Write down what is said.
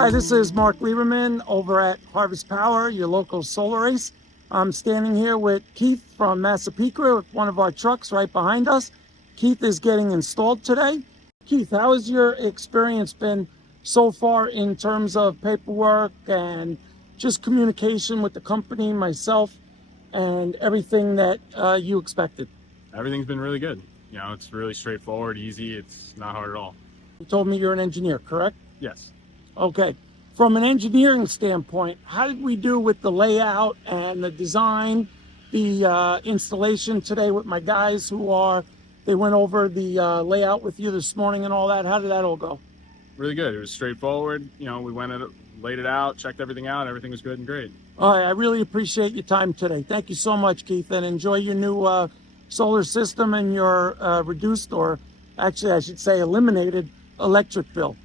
Hi, this is Mark Lieberman over at Harvest Power, your local solar ace. I'm standing here with Keith from Massapequa with one of our trucks right behind us. Keith is getting installed today. Keith, how has your experience been so far in terms of paperwork and just communication with the company, myself, and everything that you expected? Everything's been really good. You know, it's really straightforward, easy. It's not hard at all. You told me you're an engineer, correct? Yes. Okay. From an engineering standpoint, how did we do with the layout and the design, the installation today with my guys they went over the layout with you this morning and all that? How did that all go? Really good. It was straightforward. You know, we laid it out, checked everything out. Everything was good and great. All right. I really appreciate your time today. Thank you so much, Keith, and enjoy your new solar system and your reduced, or actually I should say eliminated, electric bill.